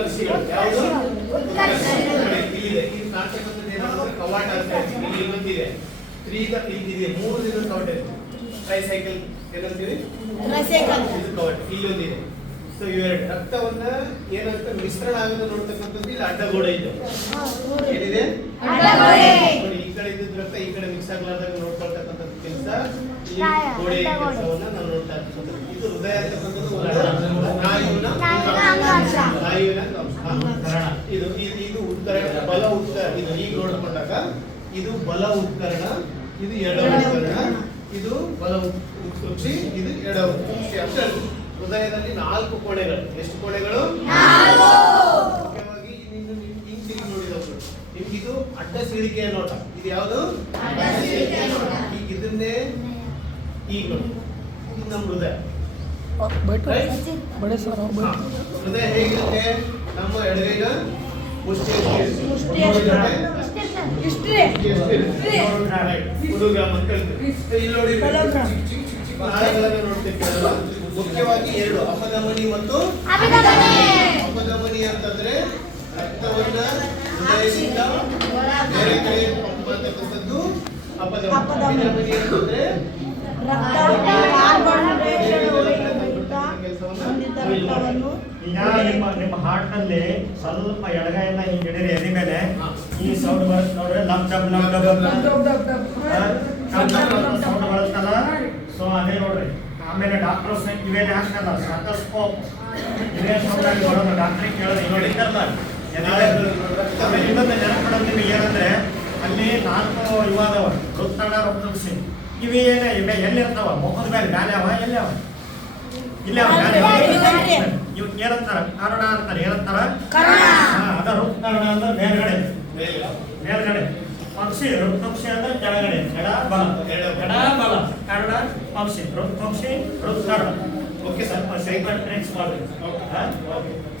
ಉತ್ಕರ್ಷಿಗಳು. ಯಾವುದು ಉತ್ಕರ್ಷಿಗಳು ಇಲ್ಲಿದೆ. ಇದು ಕಾಣ್ತಕ್ಕಂಥದ್ದು ಏನಂದ್ರೆ ಕವಾಟ ಅಂತ ಹೇಳ್ತೀವಿ. ಇಲ್ಲಿ ಇನ್ನೊಂದಿದೆ 3 ಇಲ್ಲಿದೆ 3 ದಿನ ಕವಾಟ ಇದೆ. ಟ್ರೈಸೈಕಲ್ ಏನಂತೀವಿ ಟ್ರೈಸೈಕಲ್ ಇದು ಕವಾಟ ಇಲ್ಲೊಂದಿದೆ. ಸೊ ಇವೆರಡು ರಕ್ತವನ್ನ ಏನಂತ ಮಿಶ್ರಣ ಆಗೋದು ನೋಡ್ತಕ್ಕಂಥದ್ದು ಇಲ್ಲಿ ಅಡ್ಡಗೋಡೆ ಇದೆ. ಏನಿದೆ ಅಡ್ಡಗೋಡೆ. ನೋಡಿ ಈ ಕಡೆ ಇದ್ದ ರಕ್ತ ಈ ಕಡೆ ಮಿಕ್ಸ್ ಆಗಲಾರ್ದಾಗ ನೋಡ್ಕೊಳ್ತಕ್ಕಂಥದ್ದು ಕೆಲಸ ಈ ಗೋಡೆ ಕೆಲಸವನ್ನ ನಾವು ನೋಡ್ತಾ ಇರ್ತಕ್ಕಂಥದ್ದು. ಇದು ಹೃದಯ ಅಂತಕ್ಕಂಥದ್ದು ಸ್ನಾಯುವಿನ ಅಂಶ. ಇದು ಇದು ಉತ್ಕರಣ ಬಲ ಉತ್ಕರಣ. ಇದು ಈಗ ನೋಡ್ಕೊಂಡಾಗ ಇದು ಬಲ ಉತ್ಕರಣ, ಇದು ಎಡ ಉತ್ಕರಣ, ಇದು ಬಲ ಉತ್ಕೃಷಿ, ಇದು ಎಡ ಉತ್ಕೃಷಿ ಅಂತ ಹೇಳ್ತೀವಿ. ಹೃದಯದಲ್ಲಿ 4 ಕೋಣೆಗಳು. ಎಷ್ಟು ಕೋಣೆಗಳು? 4. ಮುಖ್ಯವಾಗಿ ಹಿಂಗ್ ತಿರುಗಿ ನೋಡಿದವರು ನಿಮ್ಗೆ ಇದು ಅಡ್ಡ ಸೀಳಿಕೆಯ ನೋಟ. ಇದು ಯಾವುದು? ಈಗ ಇದನ್ನೇ ಈಗ ನೋಡಿ ಇದು ನಮ್ಮ ಹೃದಯ. ಹೃದಯ ಹೇಗಿರುತ್ತೆ? ನಮ್ಮ ಎಡಗೈನ ಮುಷ್ಟಿ ಇಲ್ಲಿ ನೋಡಿ ನೋಡ್ತಿರ್ತೀವಲ್ಲ. ಮುಖ್ಯವಾಗಿ 2 ಅಪಧಮನಿ ಮತ್ತು ಅಪಧಮನಿ ಅಂತಂದ್ರೆ ರಕ್ತವನ್ನ ಹೃದಯದಿಂದ ಬೇರೆ ಕಡೆ ಪಂಪ್ ಮಾಡ್ತಕ್ಕಂಥದ್ದು ಅಪಧಮನಿ. ಅಂತಂದ್ರೆ ಈಗ ನಿಮ್ಮ ಹಾರ್ಟ್ ನಲ್ಲಿ ಸ್ವಲ್ಪ ಎಡಗೈನ ಹಿಂಗ್ ಹಿಡಿರಿ ಎದೆ ಮೇಲೆ ಈ ಸೌಂಡ್ ಬರುತ್ತೆ ನೋಡ್ರಿ. ಲಬ್ ಡಬ್ ಲಬ್ ಡಬ್ ಸೌಂಡ್ ಬರುತ್ತಲ್ಲ. ಸೊ ಅದೇ ನೋಡ್ರಿ. ಆಮೇಲೆ ಡಾಕ್ಟರ್ಸ್ ಇವೇನೆ ಹಾಕಲ್ಲ ಸ್ಟೆಥೋಸ್ಕೋಪ್ ಇವೇ ಸೌಂಡ್ ಆಗಿ ಬರೋದು. ಡಾಕ್ಟ್ರಿಗೆ ಕೇಳೋದು ನೋಡಿದ್ದಾರಲ್ಲ. ಆಮೇಲೆ ಇನ್ನೊಂದು ನೆನಪಡೋದು ನಿಮಗೆ ಏನಂದ್ರೆ ಅಲ್ಲಿ 4 ಇವಾದವ ಹೃತ್ಕರ್ಣ ರಕ್ತಕೋಶ. ಇವೆ ಏನೇ ಇವೆ ಎಲ್ಲಿರ್ತಾವ? ಮುಖದ ಮೇಲೆ ಮ್ಯಾಲೆ ಅವ ಎಲ್ಲಿ ಅವ? ಇಲ್ಲೇ ಅವ ಇವ್ ಏನಂತಾರ? ಕರ್ಣ ಅಂತಾರೆ. ಏನಂತಾರ? ಅದ ಹೃತ್ಕರ್ಣ ಅಂದ್ರೆ ಮೇಲ್ಗಡೆ, ಪಕ್ಷಿ ಹೃತ್ಪಕ್ಷಿ ಅಂದ್ರೆ ಕೆಳಗಡೆ, ಎಡ ಬಲ ಕರ್ಣ ಪಕ್ಷಿ ಹೃತ್ಪಕ್ಷಿ ಹೃತ್ಕರ್ಣ. ಓಕೆ ಸರ್, ಸೈಕಲ್ ಟ್ರಿಕ್ಸ್ ಮಾಡಿ.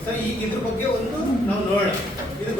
ಸೊ ಈಗ ಇದ್ರ ಬಗ್ಗೆ ಒಂದು ನಾವು ನೋಡೋಣ. ಇದು